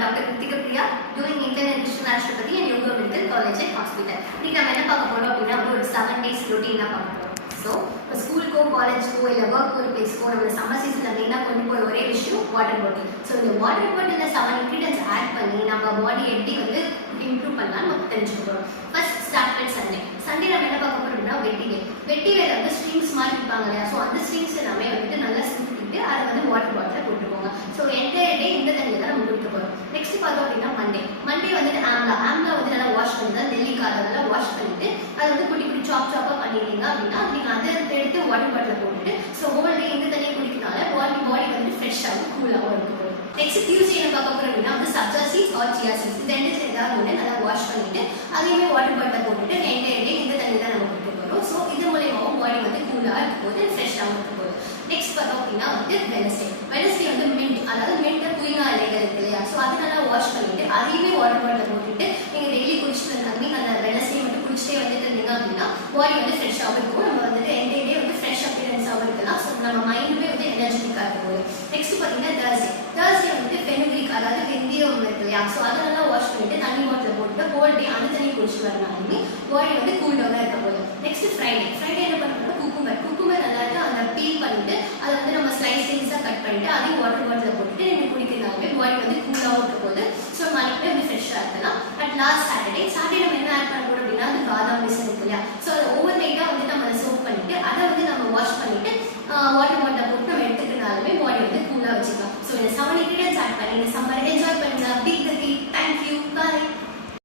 Dr. Kritika Priya, doing intern in Vishnu Ashtrapati and Yoga Medical College and Hospital. இன்னைக்கு நம்ம என்ன பார்க்க போறோம் அப்படின்னா ஒரு 7 days routine தான் பார்க்க போறோம். ஸோ இப்போ ஸ்கூலுக்கோ காலேஜ்க்கோ இல்லை ஒர்க் ஒரு பிளேஸ்க்கோ நம்ம சம்மர் சீசனில் மெயினாக கொண்டு போகிற ஒரே விஷயம் வாட்டர் பாட்டில். ஸோ இந்த வாட்டர் பாட்டிலில் 7 ingredients ஆட் பண்ணி நம்ம பாடி எப்படி வந்து இம்ப்ரூவ் பண்ணலாம் நம்ம தெரிஞ்சுக்க போகிறோம். First start with Sunday. Sunday நம்ம என்ன பார்க்க போறோம் அப்படின்னா வெட்டி டே. வெட்டி வேலை வந்து ஸ்ட்ரிங்ஸ் மாதிரி இருப்பாங்க இல்லையா, ஸோ அந்த ஸ்ட்ரிங்ஸ் எல்லாமே வந்துட்டு நல்லா சுற்றிட்டு அதை வந்து வாட்டர் பாட்டிலில் போட்டுக்கோங்க. ஸோ என்டையர் டே இந்த தண்ணியில் தான் நம்ம கொடுக்க போகிறோம். நெக்ஸ்ட் பார்த்தோம் அப்படின்னா மண்டே. மண்டே வந்துட்டு ஆம்லா வந்து நல்லா வாஷ் பண்ணி நெல்லிக்காய் நல்லா வாஷ் பண்ணிட்டு அதை வந்து குட்டி குட்டி சாப்பாக பண்ணிட்டீங்க அப்படின்னா நீங்கள் அதை எடுத்து வாட்டர் பாட்டில் போட்டுட்டு ஸோ ஹோல் டே இந்த தண்ணியை குடிக்கிறதுனால பாடி வந்து ஃப்ரெஷ்ஷாகவும் கூலாகவும் இருக்கும். நெக்ஸ்ட் டியூஸ்டே என்ன பார்க்க போறோம் அப்படின்னா வந்து sabja seeds or chia seeds இந்த ரெண்டு ஏதாவது ஒன்று நல்லா வாஷ் பண்ணிட்டு அதையுமே வாட்டர் பாட்டில் போட்டுட்டு என்டையர் டே இந்த தண்ணி தான் நம்ம குடிக்க போகிறோம். ஸோ இது மூலியமாகவும் பாடி வந்து கூலாக இருக்கும் போது ஃப்ரெஷ்ஷாகவும் இருக்க போகுது. நெக்ஸ்ட் பார்த்தோம் அப்படின்னா வந்து வெனஸ்டே வந்து மின்ட், அதாவது மின்ட் புதினா இலைகள் இருக்கு இல்லையா, ஸோ அதை நல்லா வாஷ் பண்ணிட்டு அதையுமே வாட்டர் பாட்டில் போட்டுட்டு நீங்கள் டெய்லி குடிச்சிட்டு தண்ணி அந்த வெனஸ்டே மட்டும் குடிச்சிட்டே வந்துட்டு இருந்தீங்க அப்படின்னா பாடி வந்து ஃப்ரெஷ்ஷாகவும் இருக்கும். நம்ம வந்துட்டு என்டையர் டே வந்து ஃப்ரெஷ் அப்பியரன்ஸாகவும் இருக்கலாம். ஸோ நம்ம மைண்டுமே வந்து எனர்ஜெட்டிக்காக இருக்கும். நெக்ஸ்ட் பார்த்தீங்கன்னா தேர்ஸ்டே வந்துட்டு ஃபெனுக்ரிக், அதாவது வெந்தயம் இருக்கு இல்லையா, ஸோ அதை நல்லா வாஷ் பண்ணிட்டு தண்ணி பாட்டில் போட்டு ஹோல் டே அந்த தண்ணி குடிச்சிட்டு வரனாலுமே பாடி வந்து கூல் டவுனாக இருக்க போகுது. நெக்ஸ்ட் ஃப்ரைடே என்ன பண்ணுறோம்னா குக்கும்பர் நல்லா இருக்கு அதை பீல் பண்ணிட்டு அதை வந்து நம்ம ஸ்லைஸாக கட் பண்ணிட்டு அதையும் வாட்டர் பாட்டில் போட்டுட்டு நீங்கள் குடிக்கிறதாவே பாடி வந்து கூலாகவும் இருக்க போகுது. ஸோ நாளைக்கு வந்து ஃப்ரெஷ்ஷாக இருக்கலாம். அட் லாஸ்ட் சாட்டர்டே நம்ம என்ன ஆட் பண்ண போகிறோம் அப்படின்னா அது பாதாம் பிசின் இருக்கு இல்லையா, ஸோ அதை ஓவர் நைட்டாக வந்து நம்ம அதை சோப் பண்ணிட்டு அதை வந்து நம்ம வாஷ் பண்ணிட்டு வாட்டர் பாட்டில் போட்டு நம்ம எடுத்துக்கிறனாலுமே பாடி வந்து கூலாக வச்சுக்கலாம். ஸோ இந்த 7 ingredients ஆட் பண்ணி இந்த சம்மர் என்ஜாய் பண்ணி